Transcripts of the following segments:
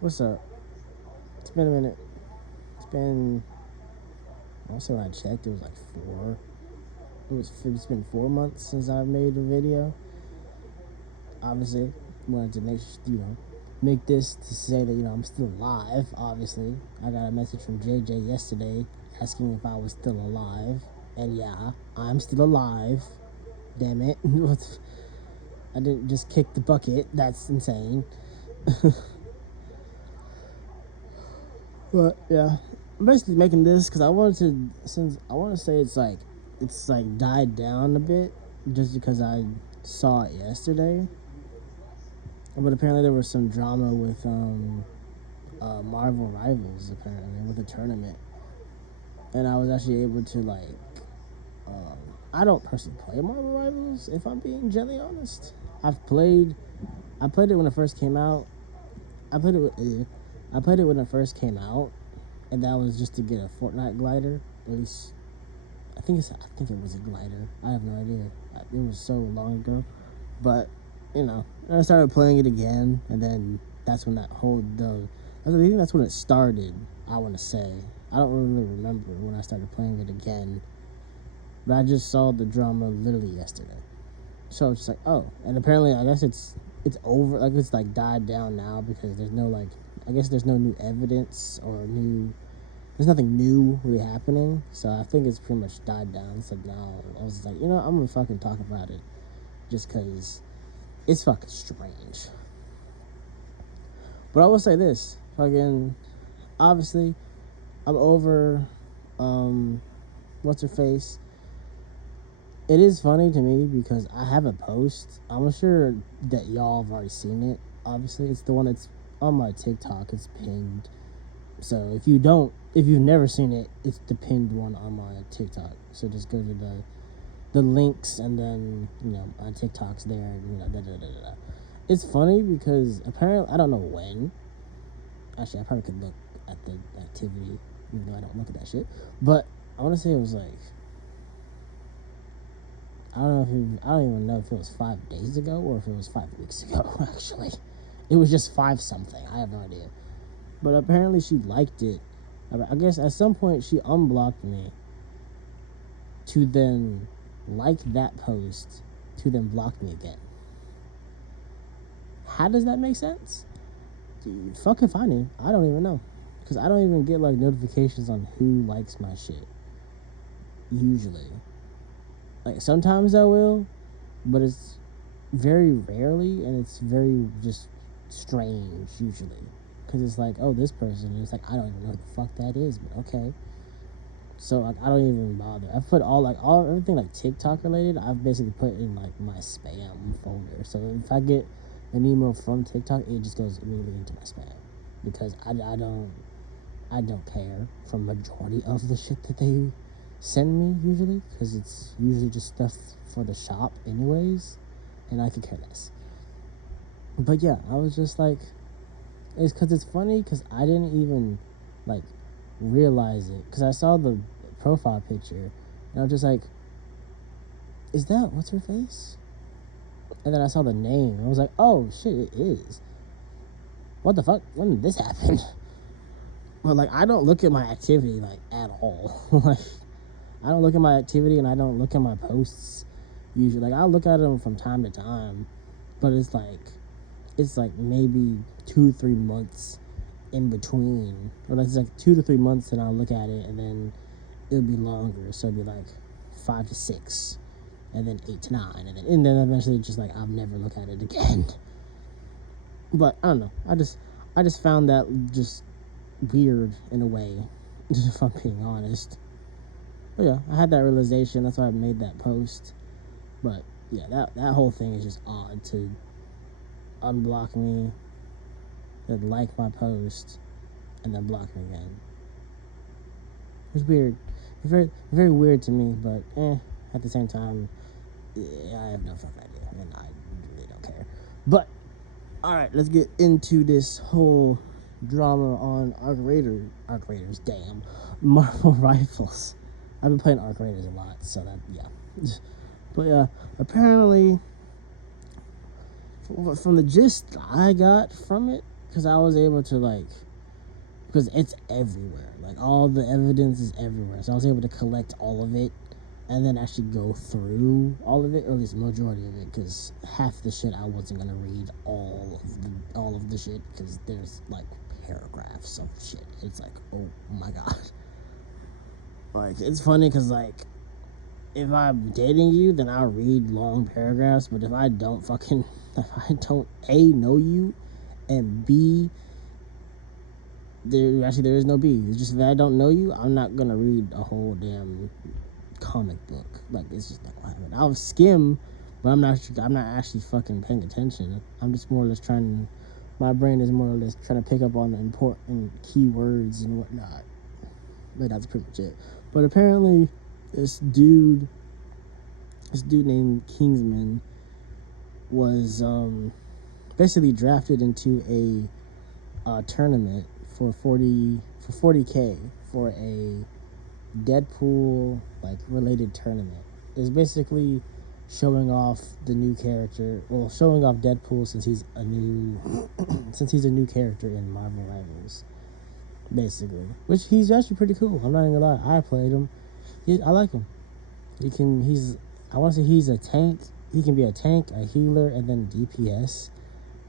What's up? It's been a minute. Also, when I checked, it was like four. It's been 4 months since I made a video. Obviously, wanted to make this to say that I'm still alive. Obviously, I got a message from JJ yesterday asking if I was still alive, and yeah, I'm still alive. Damn it! I didn't just kick the bucket. That's insane. But yeah, I'm basically making this because I wanted to, since I want to say it's like died down a bit just because I saw it yesterday. But apparently there was some drama with Marvel Rivals apparently with the tournament, and I was actually able to um, I don't personally play Marvel Rivals if I'm being gently honest. I played it when it first came out. I played it with I played it when it first came out, and that was just to get a Fortnite glider. At least I think it was a glider. I have no idea. It was so long ago, but I started playing it again, and then that's when I think that's when it started. I want to say I don't really remember when I started playing it again, but I just saw the drama literally yesterday. So it's just like, oh, and apparently I guess it's over. Like it's like died down now because there's no I guess there's no new evidence or there's nothing new really happening. So I think it's pretty much died down. So now I was just like, I'm gonna fucking talk about it just because it's fucking strange. But I will say this, fucking, obviously, I'm over, what's her face. It is funny to me because I have a post. I'm sure that y'all have already seen it. Obviously, it's the one that's on my TikTok. It's pinned. So if you've never seen it, it's the pinned one on my TikTok. So just go to the links, and then my TikTok's there. It's funny because apparently I don't know when. Actually, I probably could look at the activity, even though I don't look at that shit. But I want to say it was like I don't even know if it was 5 days ago or if it was 5 weeks ago. Actually, it was just 5 something. I have no idea. But apparently she liked it. I guess at some point she unblocked me to then like that post to then block me again. How does that make sense? Dude, fuck if I knew. I don't even know. Because I don't even get notifications on who likes my shit. Usually. Sometimes I will, but it's very rarely, and it's very just strange usually. Because it's like, oh, this person, and it's like, I don't even know who the fuck that is, but okay. So I don't even bother. I've put everything TikTok related. I've basically put in my spam folder. So if I get an email from TikTok, it just goes immediately into my spam because I don't care for majority of the shit that they send me usually, because it's usually just stuff for the shop anyways, and I could care less. But yeah, I was just like, it's because it's funny because I didn't even realize it because I saw the profile picture and I was just like, is that what's her face? And then I saw the name and I was like, oh shit, it is. What the fuck? When did this happen? But I don't look at my activity at all. I don't look at my activity and I don't look at my posts usually. I'll look at them from time to time, but it's maybe 2-3 months in between, or that's 2 to 3 months, and I'll look at it, and then it'll be longer. So it'll be 5 to 6, and then 8 to 9, and then eventually just I'll never look at it again. But I don't know. I just found that just weird in a way, if I'm being honest. But yeah, I had that realization. That's why I made that post. But yeah, that whole thing is just odd to unblock me, then like my post, and then block me again. It's weird. It's very, very weird to me, but at the same time, I have no fucking idea, and I really don't care. But alright, let's get into this whole drama on Arc Raiders, damn, Marvel Rifles. I've been playing Arc Raiders a lot, so that, yeah. But yeah, apparently, from the gist I got from it, because I was able to like, because it's everywhere. Like all the evidence is everywhere, so I was able to collect all of it, and then actually go through all of it, or at least the majority of it, because half the shit I wasn't gonna read all of the shit, because there's like paragraphs of shit. It's like, oh my god. Like, it's funny because like, if I'm dating you, then I'll read long paragraphs. But if I don't if I don't A, know you, and B, there is no B. It's just if I don't know you, I'm not gonna read a whole damn comic book. Like, it's just not gonna happen. I'll skim, but I'm not actually fucking paying attention. I'm just more or less my brain is more or less trying to pick up on the important keywords and whatnot. But that's pretty much it. But apparently, this dude named Kingsman was basically drafted into a tournament for 40K for a Deadpool like related tournament. It's basically showing off the new character. Well, showing off Deadpool since he's a new character in Marvel Rivals, basically. Which he's actually pretty cool. I'm not even gonna lie. I played him. I like him. I want to say he's a tank. He can be a tank, a healer, and then DPS,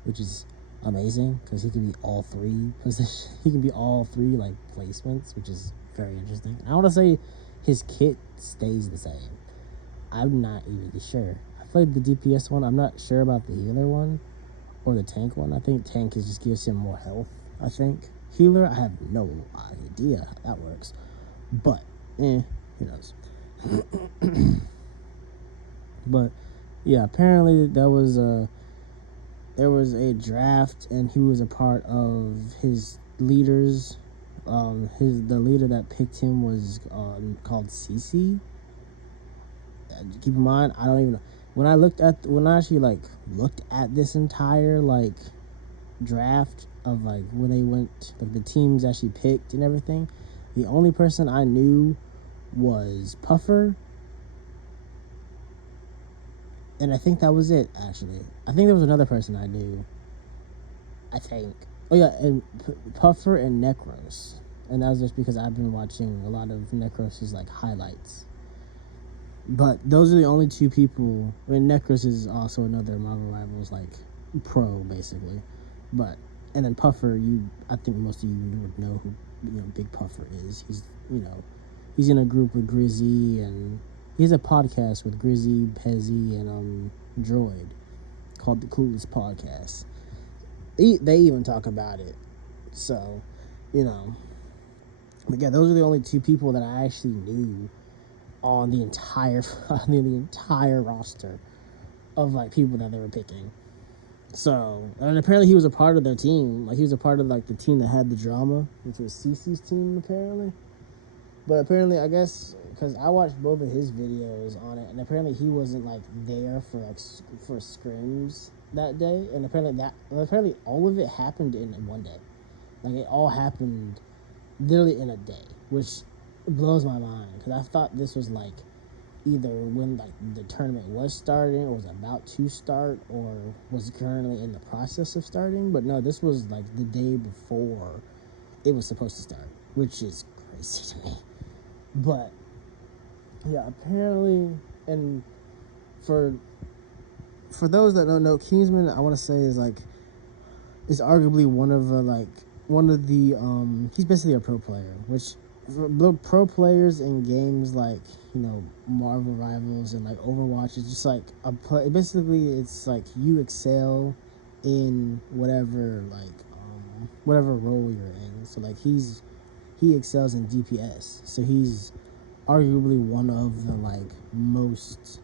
which is amazing because he can be all three positions. He can be all three like placements, which is very interesting. I want to say his kit stays the same. I'm not even sure. I played the DPS one. I'm not sure about the healer one or the tank one. I think tank just gives him more health. I think healer, I have no idea how that works, but who knows. But yeah, apparently there was a draft, and he was a part of his leaders. The leader that picked him was called CC. Keep in mind, I don't even know. When I actually like looked at this entire like draft of like when they went, like the teams actually picked and everything, the only person I knew was Puffer. And I think that was it, actually. I think there was another person I knew. I think. Oh, yeah, and Puffer and Necros. And that was just because I've been watching a lot of Necros' like, highlights. But those are the only two people. I mean, Necros is also another Marvel Rivals, like, pro, basically. But, and then Puffer, I think most of you would know who, Big Puffer is. He's in a group with Grizzy, and he has a podcast with Grizzy, Pezzy, and Droid called The Coolest Podcast. They even talk about it. So, But yeah, those are the only two people that I actually knew on the entire roster of like people that they were picking. So, and apparently he was a part of their team. Like, he was a part of like the team that had the drama, which was Cece's team apparently. But apparently, I guess, because I watched both of his videos on it, and apparently he wasn't like there for scrims that day, and apparently all of it happened in one day. Like, it all happened literally in a day, which blows my mind, because I thought this was like either when like the tournament was starting or was about to start or was currently in the process of starting. But no, this was like the day before it was supposed to start, which is crazy to me. But yeah, apparently, and for those that don't know, Kingsman, I want to say is arguably one of the he's basically a pro player, which for pro players in games like Marvel Rivals and like Overwatch is just like basically it's like you excel in whatever role you're in. So like he excels in DPS, so he's arguably one of the like most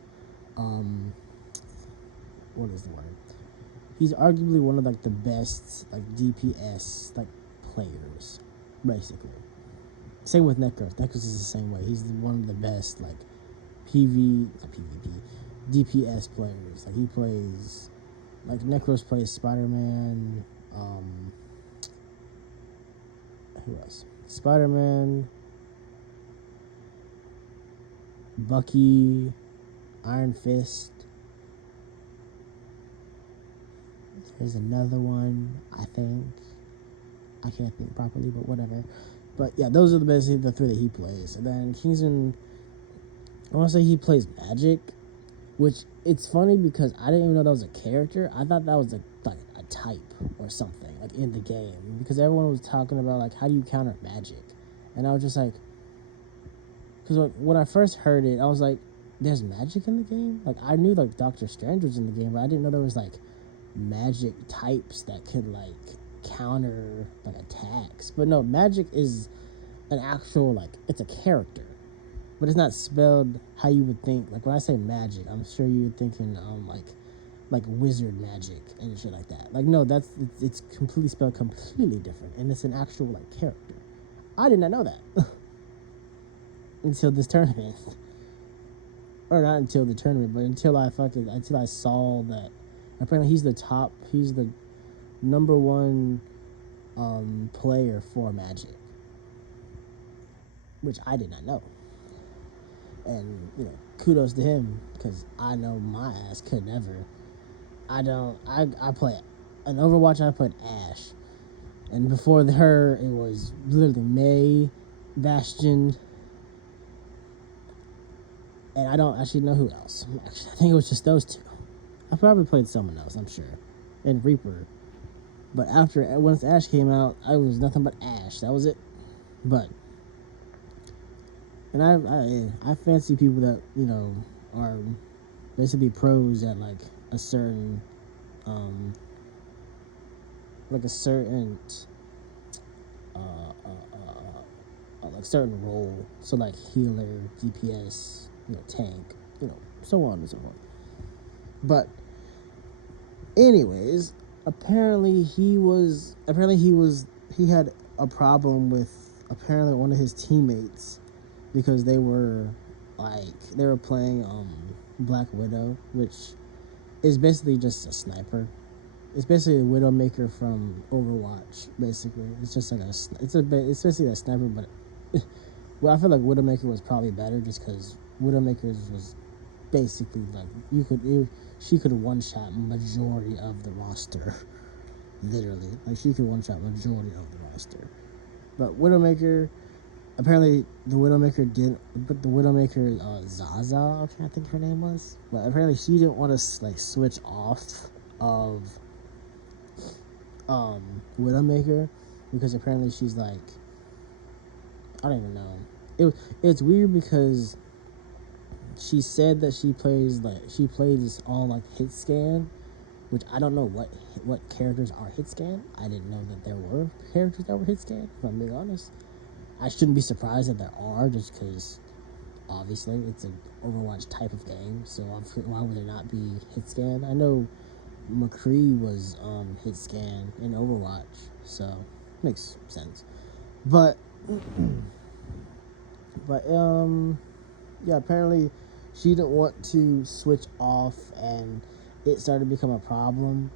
what is the word? He's arguably one of like the best like DPS like players, basically. Same with Necros. Necros is the same way. He's one of the best like DPS players. Like he plays, like Necros plays Spider-Man. Who else? Spider-Man, Bucky, Iron Fist. There's another one, I think. can't think properly, but whatever. But yeah, those are basically the three that he plays. And then Kingsman, I want to say he plays magic, which it's funny because I didn't even know that was a character. I thought that was like a type or something like in the game, because everyone was talking about like how do you counter magic, and I was just like, because when I first heard it, I was like, there's magic in the game. Like I knew like Doctor Strange was in the game, but I didn't know there was like magic types that could like counter like attacks. But no, magic is an actual like it's a character, but it's not spelled how you would think. Like when I say magic, I'm sure you're thinking like wizard magic and shit like that. Like no, it's completely spelled completely different, and it's an actual like character. I did not know that until this tournament, or not until the tournament, but until I saw that apparently he's the number one player for Magic, which I did not know. And kudos to him, because I know my ass could never. I play an Overwatch. I played Ashe, and before her it was literally Mei, Bastion, and I don't actually know who else. Actually, I think it was just those two. I probably played someone else, I'm sure, and Reaper. But once Ashe came out, I was nothing but Ashe. That was it. But and I fancy people that are basically pros at like a certain like a certain like certain role. So like healer, DPS, tank, so on and so forth. But anyways, apparently he had a problem with apparently one of his teammates, because they were playing Black Widow, which is basically just a sniper. It's basically a Widowmaker from Overwatch. Basically, it's just like it's basically a sniper, but well, I feel like Widowmaker was probably better just because Widowmaker was basically like she could one shot majority of the roster, literally. Like she could one shot majority of the roster, but Widowmaker. Apparently, the Widowmaker didn't. But the Widowmaker, Zaza, I think her name was. But apparently, she didn't want to like switch off of Widowmaker, because apparently she's like, I don't even know. It's weird because she said that she plays all like hit scan, which I don't know what characters are hit scan. I didn't know that there were characters that were hit scan, if I'm being honest. I shouldn't be surprised that there are, just because obviously it's an Overwatch type of game, so why would there not be hit scan? I know McCree was hit scan in Overwatch, so makes sense. But yeah, apparently she didn't want to switch off, and it started to become a problem.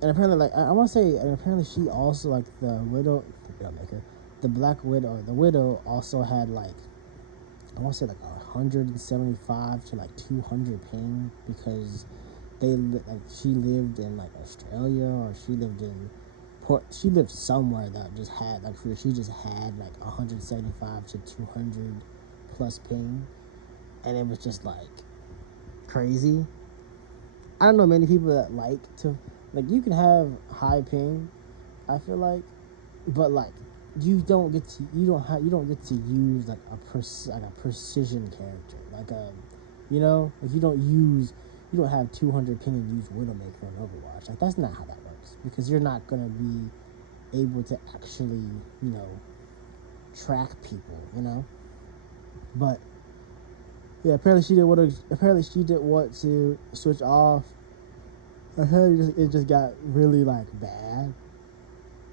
And apparently, like I want to say, and apparently she also like the Widowmaker, the Black Widow, the Widow also had like I want to say like 175 to like 200 ping, because she lived in like Australia, or she lived somewhere that just had like she just had like 175 to 200 plus ping, and it was just like crazy. I don't know many people that like to. Like, you can have high ping, I feel like, but like you don't get to use like a precision character, like like you don't have 200 ping and use Widowmaker in Overwatch. Like, that's not how that works, because you're not gonna be able to actually track people, But yeah, apparently she didn't want to switch off. I heard it just got really like bad,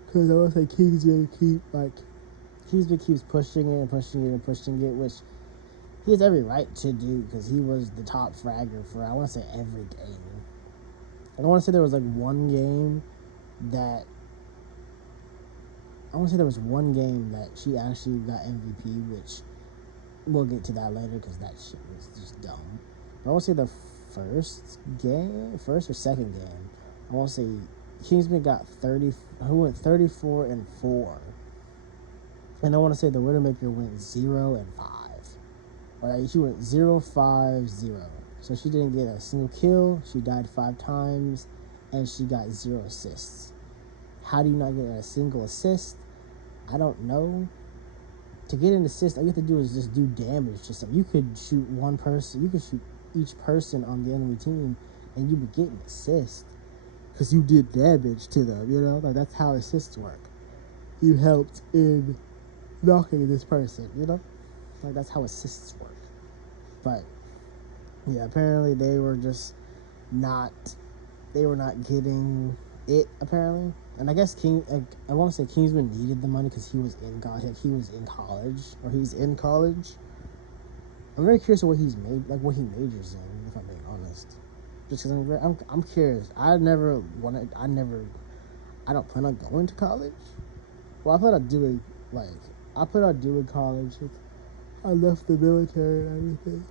because I want to say Kingsman keeps pushing it and pushing it and pushing it, which he has every right to do, because he was the top fragger for I want to say every game. And I want to say there was like one game that she actually got MVP, which we'll get to that later, because that shit was just dumb. But I want to say the first or second game, I want to say Kingsman got 30. Who went 34-4, and I want to say the Widowmaker went 0-5. Or she went 0-5-0. So she didn't get a single kill. She died 5 times, and she got 0 assists. How do you not get a single assist? I don't know. To get an assist, all you have to do is just do damage to something. You could shoot one person. You could shoot each person on the enemy team, and you would get an assist because you did damage to them. You know, like that's how assists work. You helped in knocking this person. You know, like that's how assists work. But yeah, apparently they were not getting it apparently. And I guess I want to say Kingsman needed the money because he was in college, or he's in college. I'm very curious of what he majors in, if I'm being honest. Just because I'm curious. I don't plan on going to college. Well, I plan on doing college. I left the military and everything,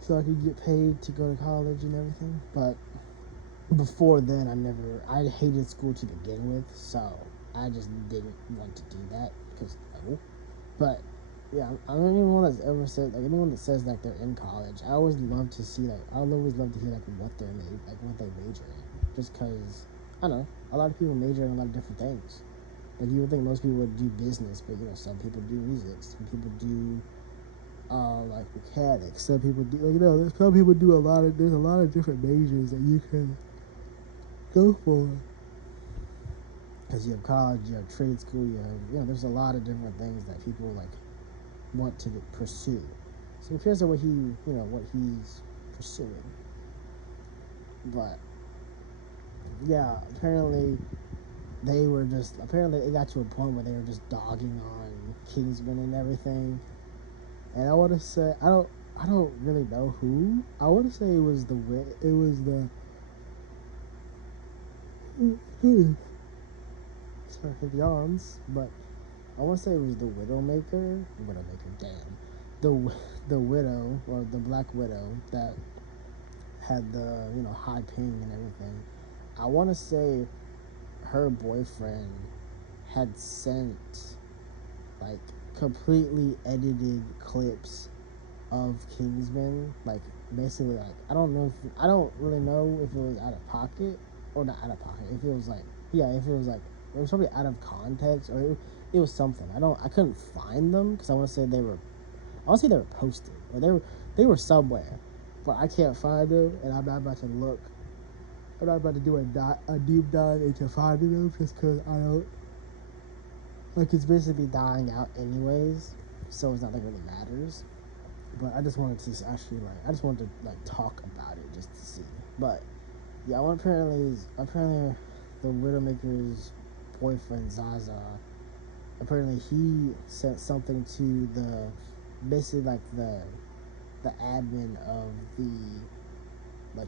so I could get paid to go to college and everything. But before then, I hated school to begin with, so I just didn't want to do that because no. But yeah, I'm anyone that's ever said, like, anyone that says like they're in college, I always love to see, like, I always love to hear like what they major in, just because I don't know, a lot of people major in a lot of different things. Like, you would think most people would do business, but some people do music, some people do like mechanics, some people do, some people do there's a lot of different majors that you can go for. Because you have college, you have trade school, there's a lot of different things that people like want to pursue. So I'm curious what he's pursuing. But yeah, apparently it got to a point where they were just dogging on Kingsman and everything. And I want to say, I don't really know who. I want to say it was sorry for the yawns, but I want to say it was the Widowmaker, the widow, or the Black Widow, that had the high ping and everything. I want to say her boyfriend had sent like completely edited clips of Kingsman, like basically, like I don't really know if it was out of pocket or not out of pocket. If it was it was probably out of context, or it was something. I couldn't find them because I want to say they were posted, or they were somewhere, but I can't find them, and I'm not about to look. I'm not about to do a deep dive into finding them just because I don't. Like, it's basically dying out anyways, so it's not like it really matters. But I just wanted to talk about it just to see. But yeah, apparently the Widowmaker's boyfriend Zaza, apparently he sent something to the admin of the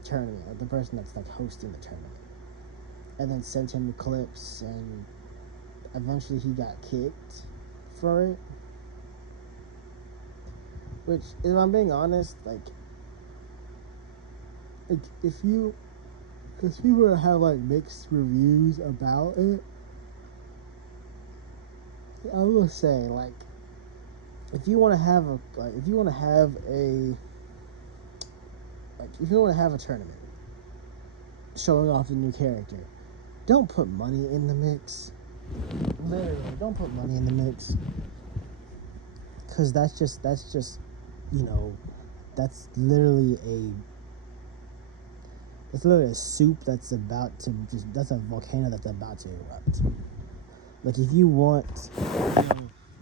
tournament, like the person that's like hosting the tournament, and then sent him the clips, and eventually he got kicked for it. Which, if I'm being honest, because people have like mixed reviews about it, I will say, like, if you want to have a tournament showing off a new character, don't put money in the mix. Literally, don't put money in the mix, because that's literally a soup that's a volcano that's about to erupt. Like, if you want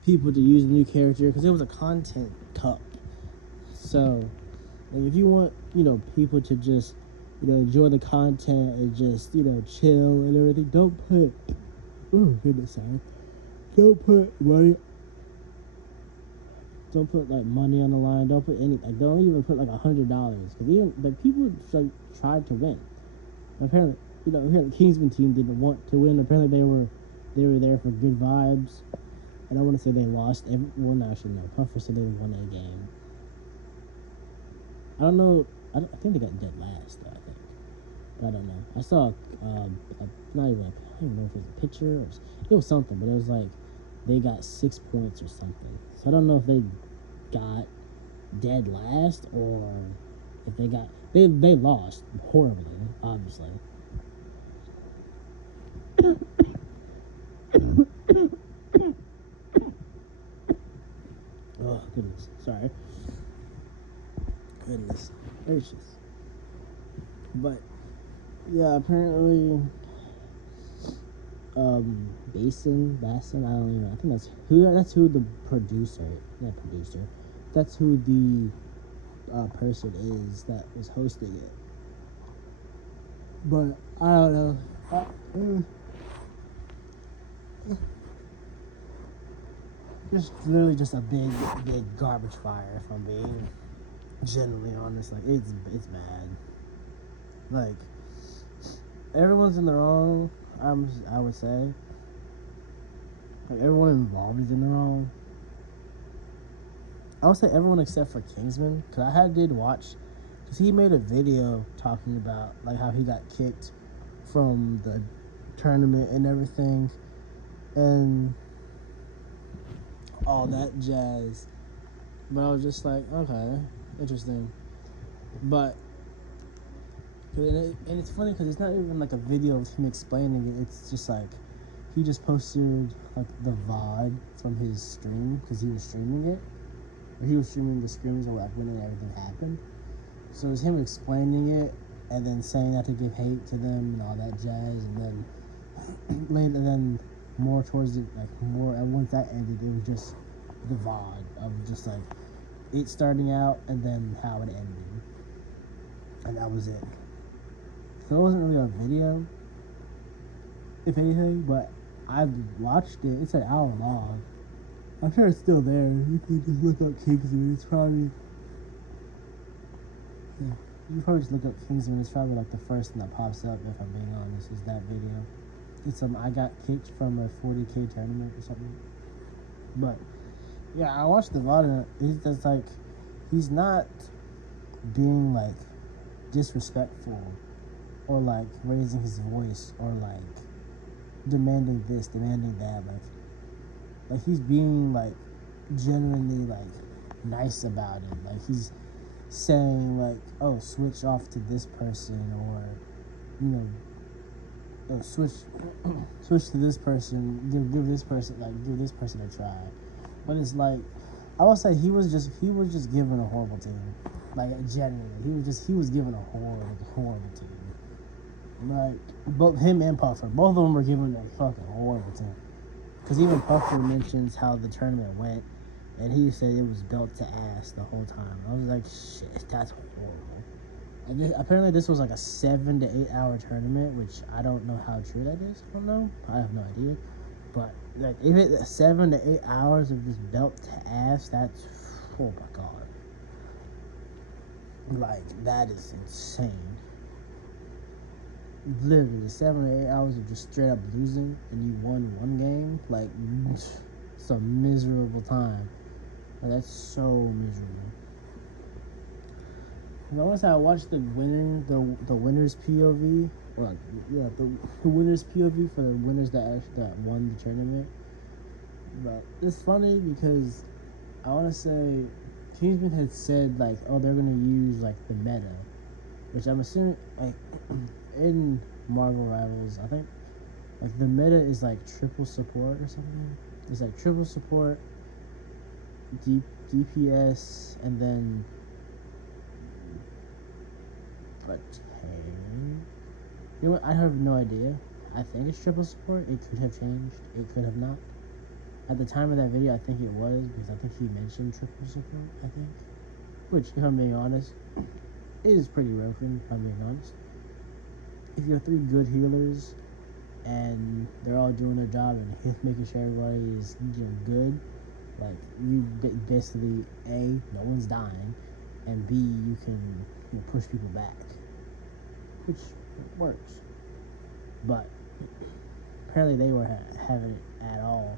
people to use a new character, because it was a content cup, so like, if you want people to just enjoy the content and just chill and everything, don't put money on the line. Don't put don't even put like $100, because even like people tried to win. Apparently, the Kingsman team didn't want to win. Apparently, they were there for good vibes, and I want to say they lost. Puffer said they won a game. I don't know. I think they got dead last, though, I think. but I don't know. I saw not even I don't even know if it was a picture or it was something, but it was like they got 6 points or something. So I don't know if they got dead last or if they lost horribly, obviously. Oh goodness, sorry. Goodness gracious. But yeah, apparently Basson, I don't even know. I think that's who the producer, not producer. That's who the person is that was hosting it. But I don't know. Just literally just a big garbage fire. If I'm being genuinely honest, like it's bad. Like everyone's in the wrong. I would say. Like everyone involved is in the wrong. I would say everyone except for Kingsman, because did watch, because he made a video talking about like how he got kicked from the tournament and everything, and all that jazz. But I was just like, okay, interesting. But and it's funny because it's not even like a video of him explaining it. It's just like he just posted like the VOD from his stream because he was streaming it. He was streaming the screams of like when everything happened. So it was him explaining it and then saying not to give hate to them and all that jazz, and then later, then more towards it, like more. And once that ended, it was just the VOD of just like it starting out and then how it ended, and that was it. So it wasn't really a video, if anything, but I watched it. It's an hour long. I'm sure it's still there. You can just look up Kingsman. It's probably you probably just look up Kingsman. It's probably like the first thing that pops up. If I'm being honest, is that video. It's I got kicked from a 40K tournament or something. But yeah, I watched the VOD. He's just like he's not being like disrespectful or like raising his voice or like demanding this, demanding that. Like he's being like genuinely like nice about it. Like he's saying like, oh, switch off to this person, or you know, switch to this person, give this person a try. But it's like I would say he was just given a horrible team. Like genuinely, he was given a horrible team. Like both him and Puffer, both of them were given a fucking horrible team. Because even Puffer mentions how the tournament went, and he said it was belt to ass the whole time. I was like, shit, that's horrible. And apparently this was like a 7 to 8 hour tournament, which I don't know how true that is. I don't know. I have no idea. But like, if it's 7 to 8 hours of just belt to ass, that's, oh my god. Like, that is insane. Literally 7 to 8 hours of just straight up losing, and you won one game. Like, it's a miserable time. Like, that's so miserable. And once I watched the winners POV, well, yeah, the winners POV for the winners that won the tournament. But it's funny because I want to say Kingsman had said like, oh, they're gonna use like the meta, which I'm assuming like in Marvel Rivals, I think like the meta is like triple support or something. It's like triple support, DPS, and then you know what? I have no idea. I think it's triple support. It could have changed. It could have not. At the time of that video, I think it was, because I think he mentioned triple support, I think. Which, if I'm being honest, is pretty broken, if I'm being honest. If you're 3 good healers and they're all doing their job and making sure everybody is good, like, you basically, A, no one's dying, and B, you can push people back, which works. But apparently they were having it at all.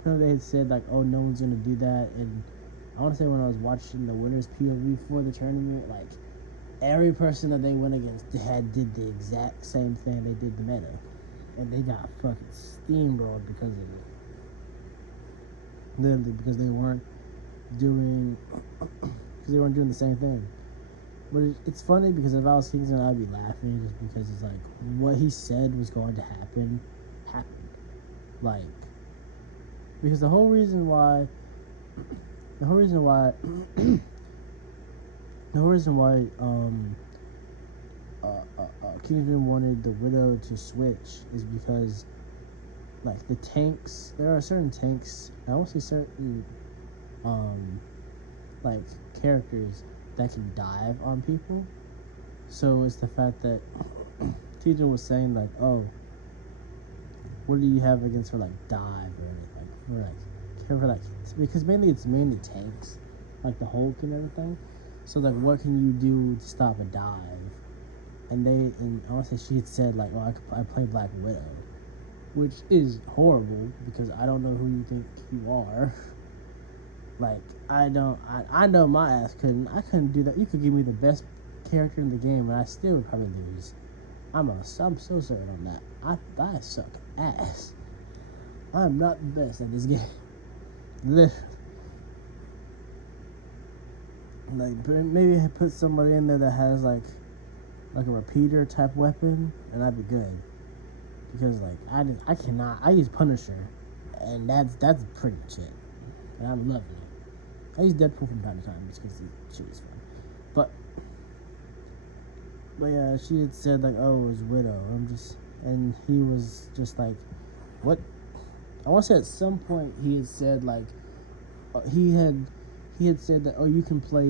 Apparently they had said like, oh, no one's gonna do that. And I want to say when I was watching the winners POV for the tournament, like every person that they went against did the exact same thing they did to Meta, and they got fucking steamrolled because of it. Literally, because they weren't doing the same thing. But it's funny because if I was Kingsman, I'd be laughing just because it's like what he said was going to happen happened. Like, because the whole reason why Kingsman wanted the Widow to switch is because, like, the tanks, there are certain tanks, I won't say certain like characters that can dive on people. So it's the fact that Kingsman was saying like, oh, what do you have against her, like, dive or anything, for like because it's mainly tanks, like the Hulk and everything. So like, what can you do to stop a dive? And I want to say she had said like, oh, I play Black Widow, which is horrible because I don't know who you think you are. Like, I know my ass I couldn't do that. You could give me the best character in the game and I still would probably lose. I'm so certain on that. I suck ass. I'm not the best at this game. Literally. Like, maybe put somebody in there that has like a repeater type weapon, and I'd be good. Because like I use Punisher, and that's pretty much it. And I'm loving it. I use Deadpool from time to time just because the shit is fun. But yeah, she had said like, oh, it was Widow. And he was just like, what? I want to say at some point he had said like, he had said that, oh, you can play,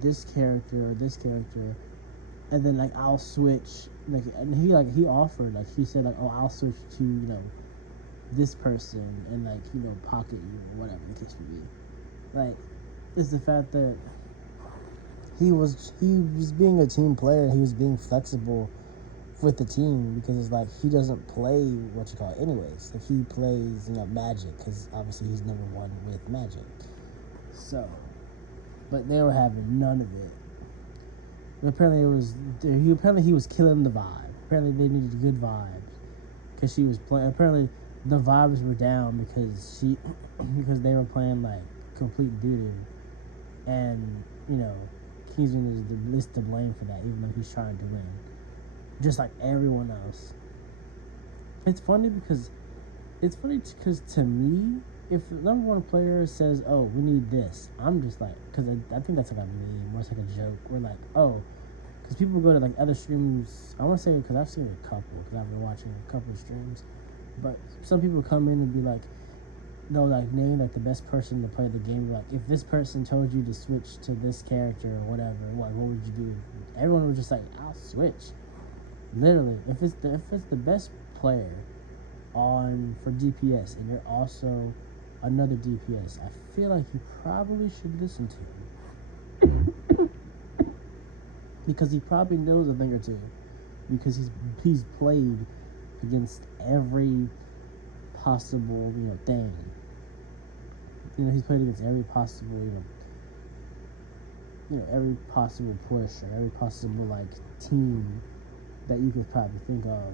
this character or this character, and then like I'll switch, like, and he offered, like, he said like, oh, I'll switch to this person and like pocket you or whatever the case may be. Like, it's the fact that he was being a team player. He was being flexible with the team because it's like he doesn't play anyways. Like, he plays Magic because obviously he's number one with Magic. So, but they were having none of it. But apparently he was killing the vibe. Apparently they needed good vibes because she was playing. Apparently the vibes were down because they were playing like complete doo-doo, and Kingsman is the least to blame for that, even though he's trying to win, just like everyone else. It's funny because to me, if the number one player says, "Oh, we need this," I'm just like, because I think that's like a meme or it's like a joke. We're like, oh, because people go to like other streams. I want to say because I've seen a couple because I've been watching a couple of streams, but some people come in and be like, they'll like name like the best person to play the game. Like, if this person told you to switch to this character or whatever, what would you do? Everyone was just like, I'll switch. Literally, if it's the best player for DPS and you're also another DPS, I feel like you probably should listen to him because he probably knows a thing or two because he's played against every possible thing. He's played against every possible every possible push or every possible like team that you could probably think of.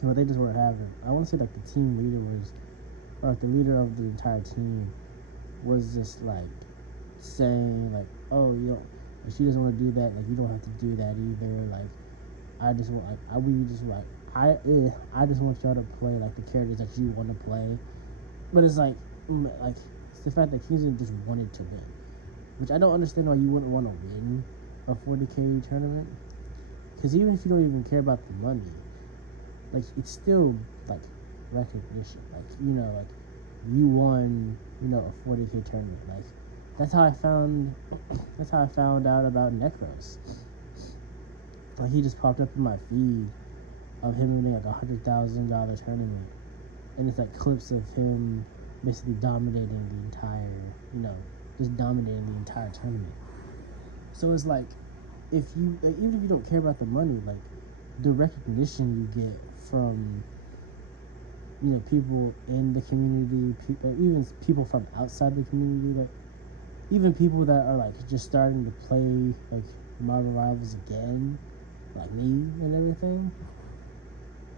But they just weren't having. I want to say like the team leader was, or like the leader of the entire team was just like saying like, oh, if she doesn't want to do that, like, you don't have to do that either. Like, I just want I just want y'all to play like the characters that you want to play. But it's like it's the fact that Kingsman just wanted to win, which I don't understand why you wouldn't want to win a 40K tournament. Because even if you don't even care about the money, like, it's still like recognition. Like, like, you won, a 40K tournament. Like, that's how I found out about Necros. Like, he just popped up in my feed of him winning like $100,000 tournament, and it's like clips of him basically dominating the entire, just dominating the entire tournament. So it's like, if you even if you don't care about the money, like, the recognition you get from people in the community, even people from outside the community, like, even people that are like just starting to play like Marvel Rivals again, like me and everything.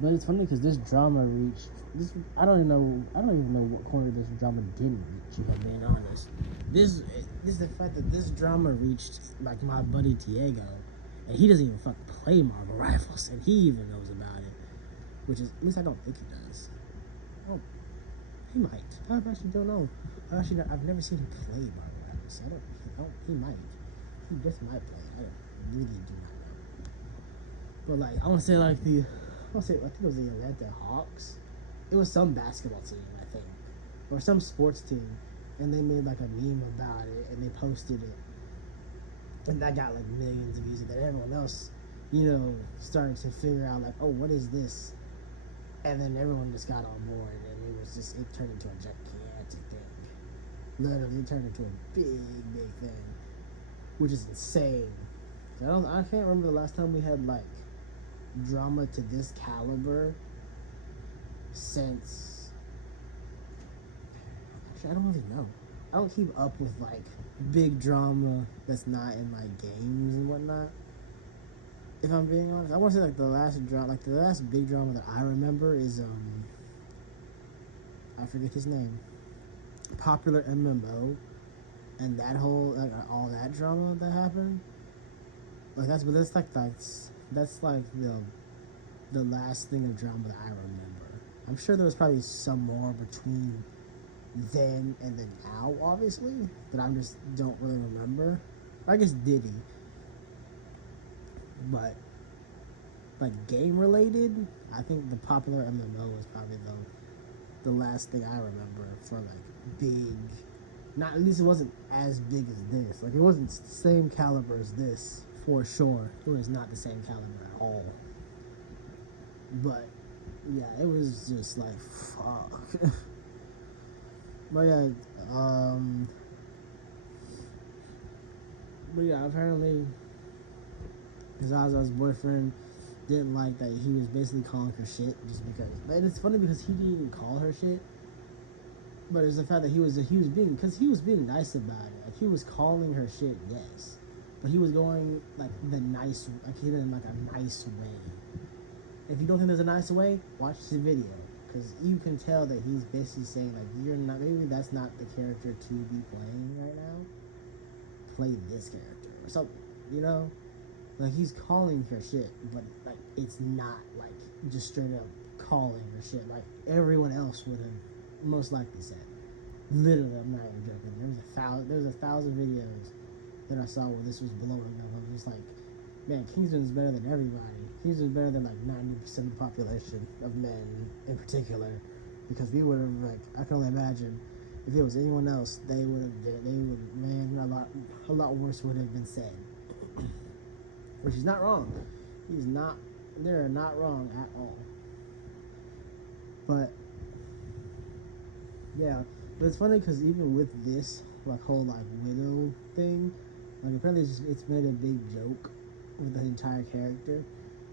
But it's funny because this drama reached this. I don't even know. I don't even know what corner this drama didn't reach. If I'm being honest, this is the fact that this drama reached like my buddy Diego, and he doesn't even fucking play Marvel Rivals, and he even knows about it. Which is, at least I don't think he does. Oh, he might. I actually don't know. I've never seen him play Marvel Rivals. I don't. He might. He just might play. I really do not know. But like, I want to say like I think it was the Atlanta Hawks. It was some basketball team, I think, or some sports team, and they made like a meme about it and they posted it, and that got like millions of views. And then everyone else, started to figure out like, oh, what is this? And then everyone just got on board, and it turned into a gigantic thing. Literally, it turned into a big thing, which is insane. I can't remember the last time we had like drama to this caliber since. Actually, I don't really know. I don't keep up with like big drama that's not in like games and whatnot. If I'm being honest, I want to say like the last big drama that I remember is I forget his name. Popular MMO, and that whole like all that drama that happened. Like that's like the last thing of drama that I remember. I'm sure there was probably some more between then and then now, obviously, that I just don't really remember. I guess Diddy, but like game related, I think the popular MMO was probably the last thing I remember for like big. Not at least it wasn't as big as this. Like it wasn't the same caliber as this for sure. It was not the same caliber at all. But yeah, it was just like fuck. But yeah, apparently his Zaza's boyfriend didn't like that he was basically calling her shit just because. And it's funny because he didn't even call her shit. But it's the fact that he was being nice about it. Like he was calling her shit, yes, but he was going like he did in like a nice way. If you don't think there's a nice way, watch the video, because you can tell that he's basically saying like maybe that's not the character to be playing right now. Play this character or something, you know. Like he's calling her shit, but like it's not like just straight up calling her shit like everyone else would have most likely said. Literally, I'm not even joking. There was a thousand videos that I saw where this was blowing up. I was just like, man, Kingsman is better than everybody. Kingsman is better than like 90% of the population of men in particular, because we would have like I can only imagine if it was anyone else, man, a lot worse would have been said. Which is not wrong. They're not wrong at all. But yeah, but it's funny because even with this like whole like widow thing, like apparently it's made a big joke with the entire character,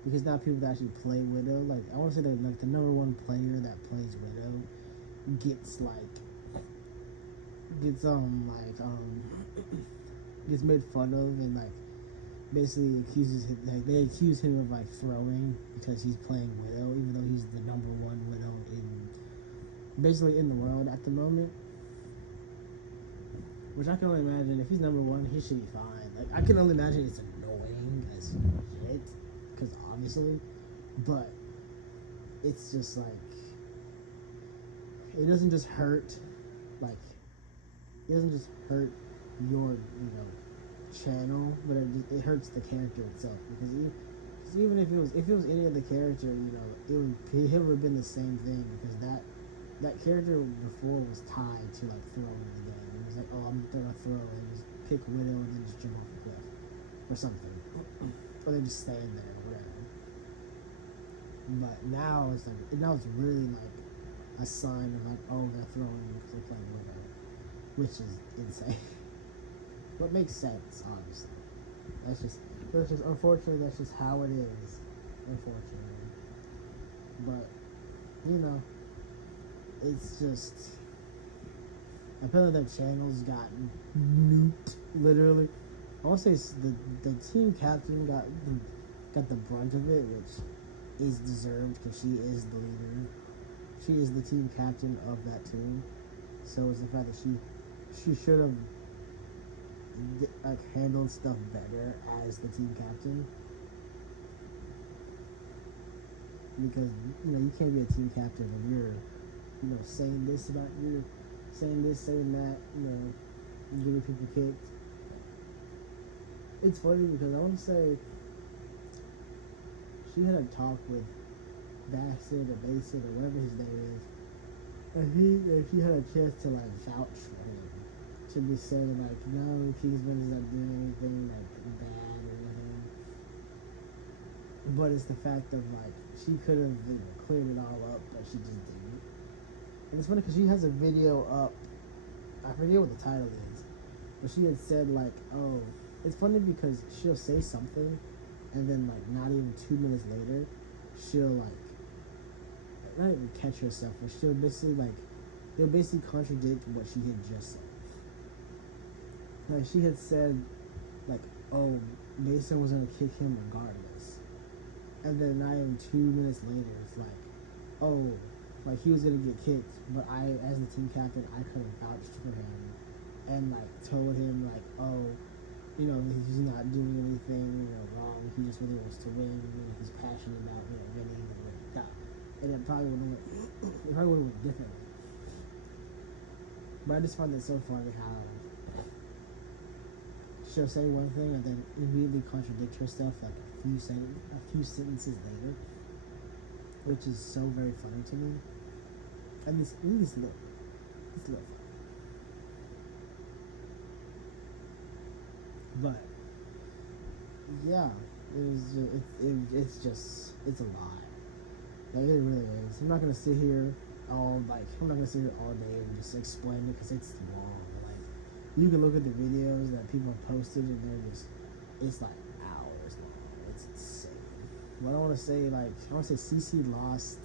because now people that actually play Widow, like I want to say that like the number one player that plays Widow gets gets made fun of, and like basically they accuse him of like throwing because he's playing Widow, even though he's the number one Widow in the world at the moment. Which I can only imagine if he's number one, he should be fine. Like I can only imagine it's annoying as shit, because obviously, but it's just like it doesn't just hurt, like it doesn't just hurt your channel, but it hurts the character itself, because even if it was any other character, it would have been the same thing, because that character before was tied to like throwing in the game. It was like, oh, I'm gonna throw and just pick Widow and then just jump off a cliff or something, or they just stand there or whatever. But now it's really like a sign of like, oh, they're throwing because they're playing Widow, which is insane. But makes sense, obviously. Unfortunately, that's just how it is. Unfortunately, but it's just I feel like their channels got nuked, literally. I want to say the team captain got the brunt of it, which is deserved because she is the leader. She is the team captain of that team. So it's the fact that she should have like handled stuff better as the team captain, because you can't be a team captain when you're saying this about you, saying this, saying that, giving people kicked. It's funny because I want to say she had a talk with Bassett or Bassett or whatever his name is, and she had a chance to like vouch for him, to be saying like, no, Kingsman is not doing anything like bad or anything. But it's the fact of like she could have cleared it all up, but she just didn't. And it's funny because she has a video up. I forget what the title is, but she had said like, oh, it's funny because she'll say something, and then like not even 2 minutes later, she'll like not even catch herself, but she'll basically contradict what she had just said. Like she had said, like, oh, Mason was gonna kick him regardless, and then not even 2 minutes later, it's like, oh, like he was gonna get kicked, but I, as the team captain, I could have vouched for him, and like told him like, oh, he's not doing anything wrong. He just really wants to win. He's passionate about winning and whatnot. And it probably would have went differently. But I just find it so funny how she'll say one thing and then immediately contradict herself like a few sentences later, which is so very funny to me. And it's a little funny. But yeah, it's a lie. Like it really is. I'm not gonna sit here all day and just explain it because it's long. Like you can look at the videos that people have posted and it's like hours long. It's insane. What I want to say, CC lost.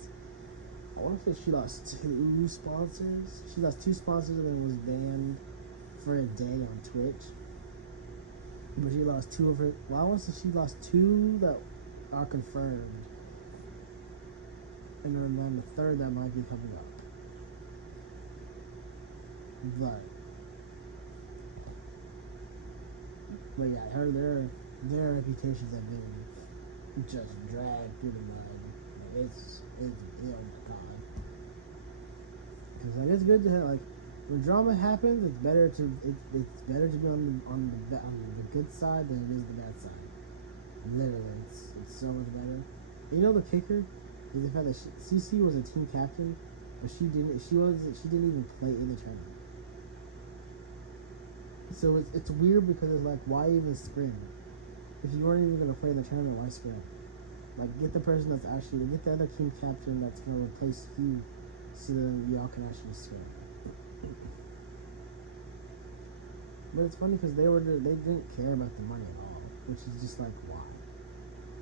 I want to say she lost 2 sponsors. She lost 2 sponsors and then was banned for a day on Twitch. But she lost 2 of her. Well, I want to say she lost 2 that are confirmed, and then the 3rd that might be coming up. But yeah, their reputations have been just dragged through the mud. It's oh my god. Because it's good to have when drama happens, it's better to be on the good side than it is the bad side. Literally, it's so much better. The kicker is the fact that CC was a team captain, but she didn't even play in the tournament. So it's weird because it's like, why even scrim? If you weren't even gonna play in the tournament, why scrim? Like, get the person get the other team captain that's gonna replace you, so then y'all can actually scrim. But it's funny because they didn't care about the money at all, which is just like, why?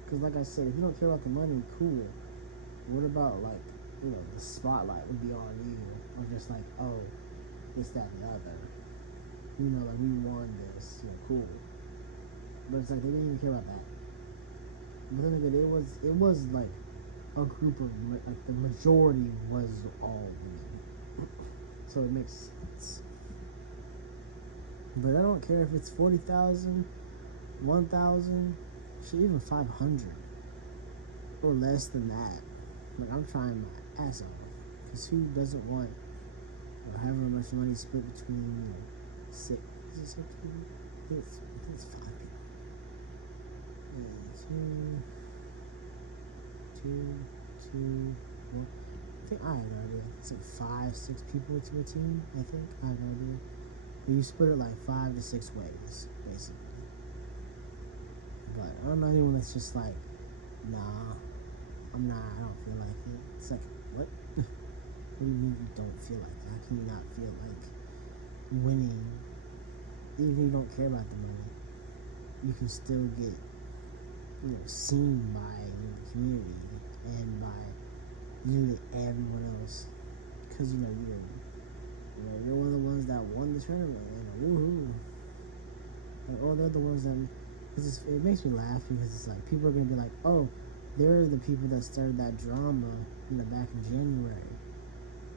Because like I said, if you don't care about the money, cool. What about the spotlight would be on you, or just like, oh, this, that, and the other. We won this, cool. But it's like they didn't even care about that. But then again, it was like a group of the majority was all women, so it makes sense. But I don't care if it's 40,000, 1,000, even 500 or less than that. Like I'm trying my ass off, because who doesn't want however much money split between 6? Is it 6 people? I think it's 5 people. Two, 1. I think I have no idea. It's like 5, 6 people to a team. I think I have no idea. But you split it like 5 to 6 ways, basically. But I don't know anyone that's just like, nah, I'm not. I don't feel like it. It's like, what? What do you mean you don't feel like it? How can you not feel like winning? Even if you don't care about the money, you can still get seen by the community and by nearly everyone else, because You know, you're one of the ones that won the tournament, and woohoo! Like, oh, they're the ones that, because it makes me laugh because it's like people are gonna be like, oh, they're the people that started that drama, back in January.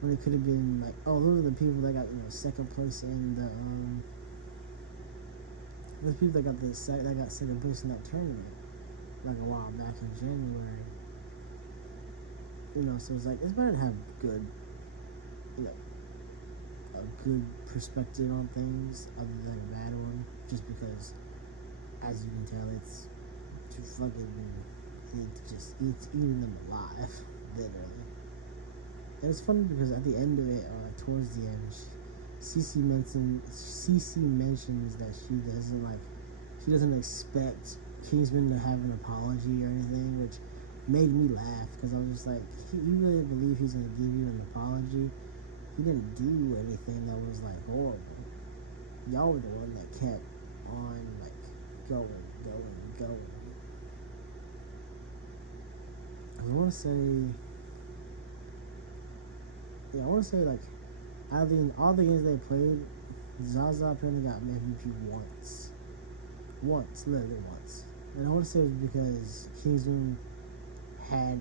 When it could have been like, oh, those are the people that got second place in the those people that got second place in that tournament like a while back in January. So it's like it's better to have good, you know, a good perspective on things other than a bad one. Just because, as you can tell, it's just fucking, it's eating them alive, literally. And it's funny because at the end of it, towards the end, Cece mentions that she doesn't expect Kingsman to have an apology or anything, which made me laugh because I was just like, you really believe he's gonna give you an apology? He didn't do anything that was like horrible. Y'all were the one that kept on like going. I want to say, like, out of all the games they played, Zaza apparently got MVP literally once. And I want to say it was because Kingsman had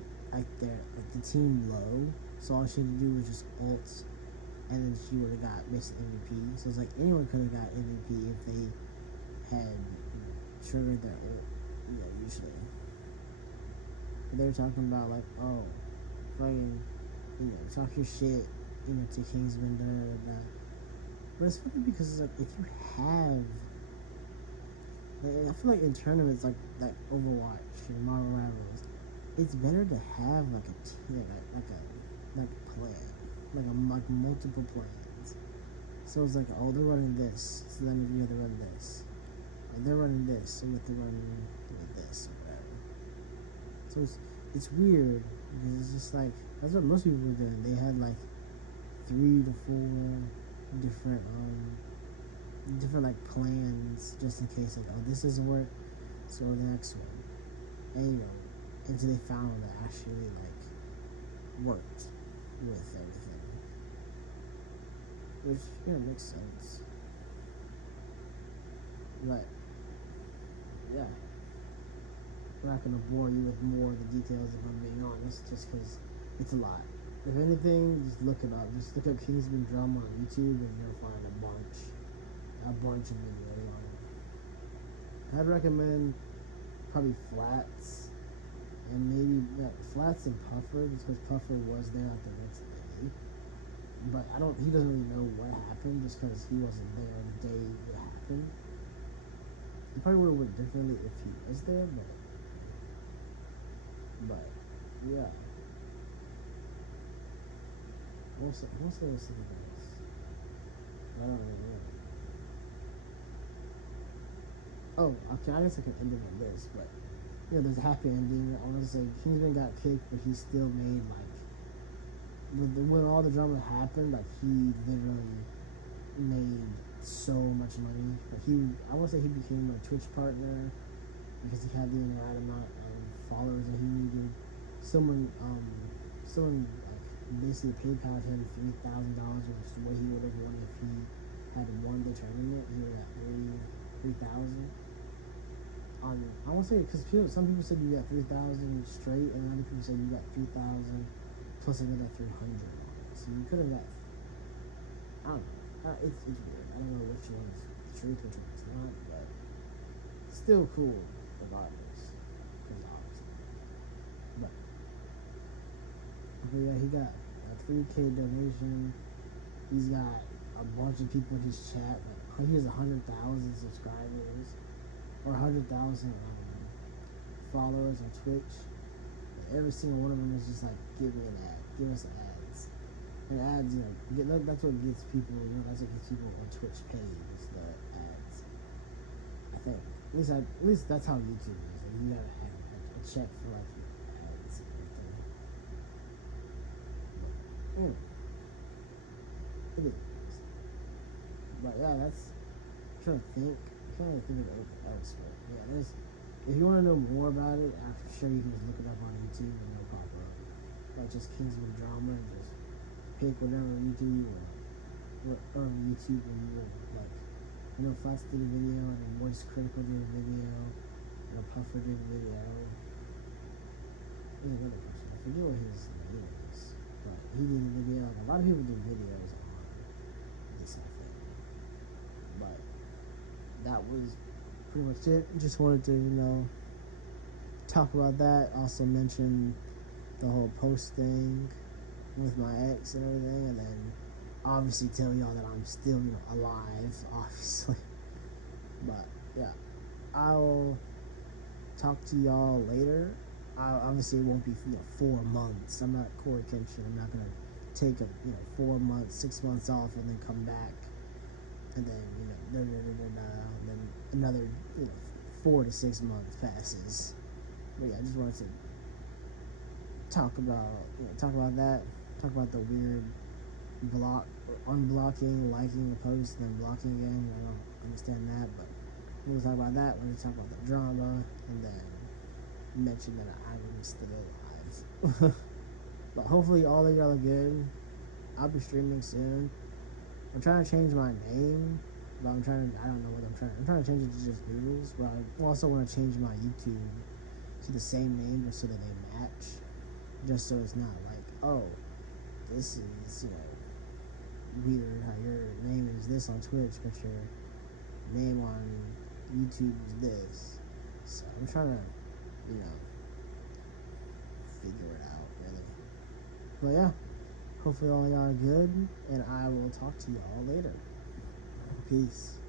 the team low, so all she had to do was just ult, and then she would have got missed MVP. So it's like anyone could have got MVP if they had triggered their ult, usually. But they were talking about like, oh, fucking, talk your shit, to Kingsman, da da da. But it's funny because it's like if you have, I feel like in tournaments like that Overwatch and Marvel Rivals, it's better to have like a team, like a plan, like multiple plans. So it's like, oh, they're running this, so then you have to run this. Or they're running this, so you have to run like this or whatever. So it's weird because it's just like that's what most people were doing. They had like 3 to 4 different like plans just in case like, oh, this doesn't work, so the next one. And until they found one that actually like worked with everything, which makes sense. But yeah, I'm not gonna bore you with more of the details if I'm being honest, just because it's a lot. If anything, just look it up. Just look up Kingsman drama on YouTube, and you'll find a bunch of videos on it. I'd recommend probably Flats, and maybe Flats and Puffer, just because Puffer was there at the next day. But he doesn't really know what happened, just because he wasn't there the day it happened. He probably would have went differently if he was there, but yeah. Also, let's see this. I don't know. Oh, okay, I guess I can end it on this, but there's a happy ending. I want to say Kingsman got kicked, but he still made when all the drama happened, like he literally made so much money. Like I want to say he became a Twitch partner because he had the right amount of followers that he needed. Someone like basically PayPal him $3,000, which is what he would have won if he had won the tournament. He would have got $3,000. I want to say because some people said you got 3,000 straight, and other people said you got 3,000 plus another 300. So you could have got. I don't know. It's weird. I don't know which one's the truth, which one's not, but still cool regardless. Because obviously, but yeah, he got a 3K donation. He's got a bunch of people in his chat. Like he has 100,000 subscribers or 100,000 followers on Twitch. And every single one of them is just like, give me an ad, give us ads. And ads, that's what gets people. That's what gets people on Twitch paid is the ads. I think at least that's how YouTube is. Like, you gotta have a check for like ads and everything. But, it is. But yeah, that's. I'm trying to think. I can't really think of anything else. But yeah, there's. If you want to know more about it, I'm sure you can just look it up on YouTube and it'll pop up. Like just Kingsman drama and just pick whatever YouTube you want. or YouTube when you were like, you know, Flats did a video, and then Moist Critical did a video, and a Puffer did a video. And another person, I forget what his name is, but he did a video. Like, a lot of people do videos on this whole thing, but that was pretty much it. Just wanted to, talk about that. Also mention the whole post thing with my ex and everything, and then obviously tell y'all that I'm still, alive, obviously. But yeah, I'll talk to y'all later. Obviously, it won't be 4 months. I'm not Corey Kenshin. I'm not gonna take a 4 months, 6 months off, and then come back, and then and then another 4 to 6 months passes. But yeah, I just wanted to talk about that. Talk about the weird unblocking, liking a post, and then blocking again. I don't understand that, but we'll talk about that. We're gonna talk about the drama, and then mention that I'm still alive. But hopefully all of y'all are good. I'll be streaming soon. I'm trying to change my name, but I don't know what I'm trying to change it to just Noodles, but I also want to change my YouTube to the same name just so that they match. Just so it's not like, oh, this is, weird how your name is this on Twitch, but your name on YouTube is this. So I'm trying to, figure it out, really. But yeah, hopefully all y'all are good, and I will talk to y'all later. Peace.